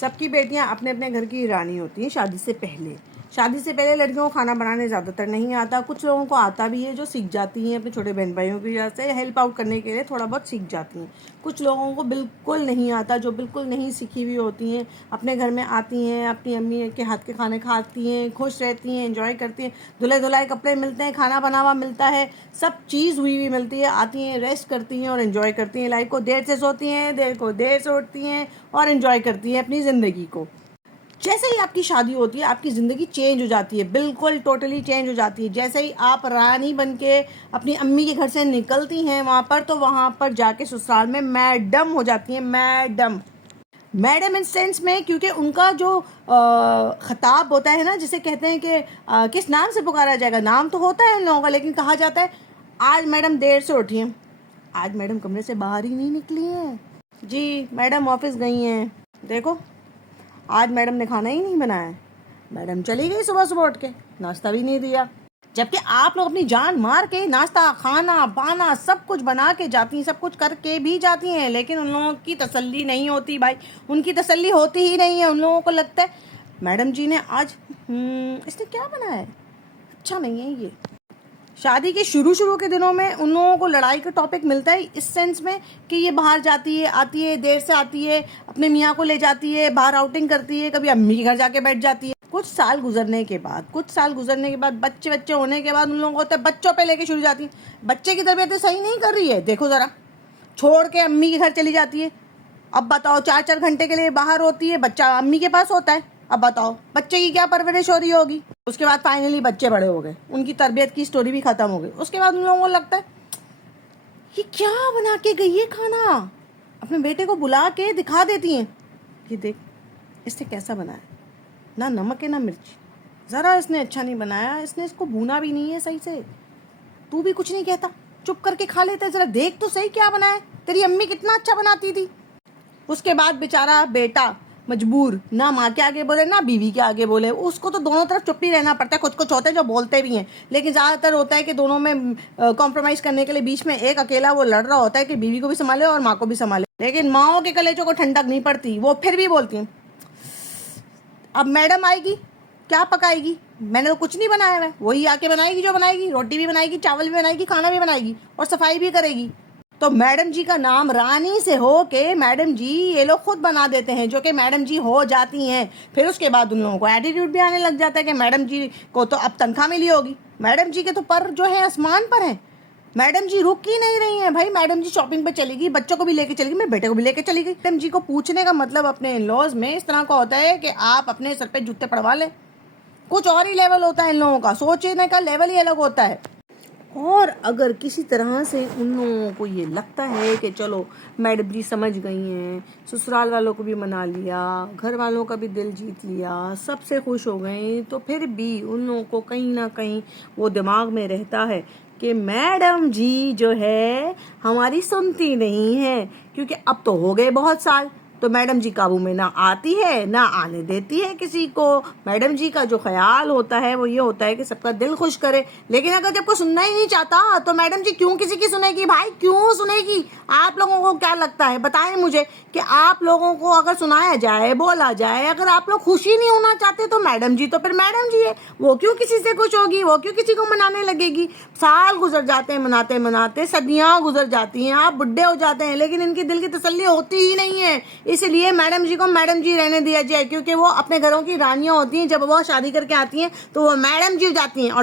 सबकी बेटियां अपने अपने घर की रानी होती हैं शादी से पहले। शादी से पहले लड़कियों को खाना बनाने ज़्यादातर नहीं आता। कुछ लोगों को आता भी है जो सीख जाती हैं अपने छोटे बहन भाइयों की वजह से, हेल्प आउट करने के लिए थोड़ा बहुत सीख जाती हैं। कुछ लोगों को बिल्कुल नहीं आता, जो बिल्कुल नहीं सीखी हुई होती हैं, अपने घर में आती हैं, अपनी अम्मी के हाथ के खाने खाती हैं, खुश रहती हैं, एंजॉय करती हैं, धुले धुलाए कपड़े मिलते हैं, खाना बना हुआ मिलता है, सब चीज़ हुई हुई मिलती है, आती हैं, रेस्ट करती हैं और एंजॉय करती हैं लाइफ को। देर से सोती हैं, देर को देर से उठती हैं और एंजॉय करती हैं अपनी ज़िंदगी को। जैसे ही आपकी शादी होती है आपकी ज़िंदगी चेंज हो जाती है, बिल्कुल टोटली चेंज हो जाती है। जैसे ही आप रानी बन के अपनी अम्मी के घर से निकलती हैं वहाँ पर, तो वहाँ पर जाके ससुराल में मैडम हो जाती हैं। मैडम इन सेंस में, क्योंकि उनका जो खिताब होता है ना, जिसे कहते हैं कि किस नाम से पुकारा जाएगा, नाम तो होता है इन लोगों का, लेकिन कहा जाता है आज मैडम देर से उठी हैं, आज मैडम कमरे से बाहर ही नहीं निकली हैं जी, मैडम ऑफिस गई हैं, देखो आज मैडम ने खाना ही नहीं बनाया है, मैडम चली गई सुबह सुबह उठ के, नाश्ता भी नहीं दिया। जबकि आप लोग अपनी जान मार के नाश्ता खाना पाना सब कुछ बना के जाती हैं, सब कुछ करके भी जाती हैं, लेकिन उन लोगों की तसल्ली नहीं होती भाई, उनकी तसल्ली होती ही नहीं है। उन लोगों को लगता है मैडम जी ने आज इसने क्या बनाया है, अच्छा नहीं है ये। शादी के शुरू के दिनों में उन लोगों को लड़ाई का टॉपिक मिलता है इस सेंस में कि ये बाहर जाती है, आती है, देर से आती है, अपने मियाँ को ले जाती है, बाहर आउटिंग करती है, कभी अम्मी के घर जाके बैठ जाती है। कुछ साल गुजरने के बाद बच्चे होने के बाद उन लोगों को होता है बच्चों पे लेके शुरू जाती है, बच्चे की तबीयत सही नहीं कर रही है, देखो ज़रा, छोड़ के अम्मी के घर चली जाती है। अब बताओ 4-4 घंटे के लिए बाहर होती है, बच्चा अम्मी के पास होता है, अब बताओ बच्चे की क्या परवरिश हो रही होगी। उसके बाद फाइनली बच्चे बड़े हो गए, उनकी तरबियत की स्टोरी भी खत्म हो गई। उसके बाद उन लोगों को लगता है ये क्या बना के गई है खाना, अपने बेटे को बुला के दिखा देती हैं कि देख इसने कैसा बनाया, ना नमक है ना मिर्च, ज़रा इसने अच्छा नहीं बनाया, इसने इसको भूना भी नहीं है सही से, तू भी कुछ नहीं कहता, चुप करके खा लेता है, ज़रा देख तो सही क्या बनाया, तेरी अम्मी कितना अच्छा बनाती थी। उसके बाद बेचारा बेटा मजबूर, ना माँ के आगे बोले ना बीवी के आगे बोले, उसको तो दोनों तरफ चुप ही रहना पड़ता है। कुछ होते हैं जो बोलते भी हैं, लेकिन ज़्यादातर होता है कि दोनों में कॉम्प्रोमाइज़ करने के लिए बीच में एक अकेला वो लड़ रहा होता है कि बीवी को भी संभाले और माँ को भी संभाले। लेकिन माँओं के कलेजों को ठंडक नहीं पड़ती, वो फिर भी बोलती हैं अब मैडम आएगी क्या पकाएगी, मैंने तो कुछ नहीं बनाया है, वही आके बनाएगी जो बनाएगी, रोटी भी बनाएगी, चावल भी बनाएगी, खाना भी बनाएगी और सफाई भी करेगी। तो मैडम जी का नाम रानी से हो के मैडम जी ये लोग खुद बना देते हैं, जो कि मैडम जी हो जाती हैं। फिर उसके बाद उन लोगों को एटीट्यूड भी आने लग जाता है कि मैडम जी को तो अब तनख्वाह मिली होगी, मैडम जी के तो पर जो है आसमान पर हैं, मैडम जी रुक ही नहीं रही हैं भाई। मैडम जी शॉपिंग पे चली गई, बच्चों को भी लेके चली गई, मेरे बेटे को भी लेके चली गई। मैडम जी को पूछने का मतलब अपने लॉज में इस तरह का होता है कि आप अपने सर पे जूते पड़वा लें, कुछ और ही लेवल होता है इन लोगों का, सोचने का लेवल ही अलग होता है। और अगर किसी तरह से उन लोगों को ये लगता है कि चलो मैडम जी समझ गई हैं, ससुराल वालों को भी मना लिया, घर वालों का भी दिल जीत लिया, सबसे खुश हो गए, तो फिर भी उन लोगों को कहीं ना कहीं वो दिमाग में रहता है कि मैडम जी जो है हमारी सुनती नहीं है, क्योंकि अब तो हो गए बहुत साल, तो मैडम जी काबू में ना आती है ना आने देती है किसी को। मैडम जी का जो ख्याल होता है वो ये होता है कि सबका दिल खुश करे, लेकिन अगर जब कोई सुनना ही नहीं चाहता तो मैडम जी क्यों किसी की सुनेगी भाई, क्यों सुनेगी। आप लोगों को क्या लगता है बताएं मुझे कि आप लोगों को अगर सुनाया जाए, बोला जाए, अगर आप लोग खुशी नहीं होना चाहते तो मैडम जी तो फिर मैडम जी है, वो क्यों किसी से खुश होगी, वो क्यों किसी को मनाने लगेगी। साल गुजर जाते हैं मनाते मनाते, सदियां गुजर जाती हैं, आप बुढ़े हो जाते हैं, लेकिन इनकी दिल की तसल्ली होती ही नहीं है। इसलिए मैडम जी को मैडम जी रहने दिया जाए, क्योंकि वो अपने घरों की रानियां होती हैं, जब वो शादी करके आती हैं तो वो मैडम जी हो जाती हैं। और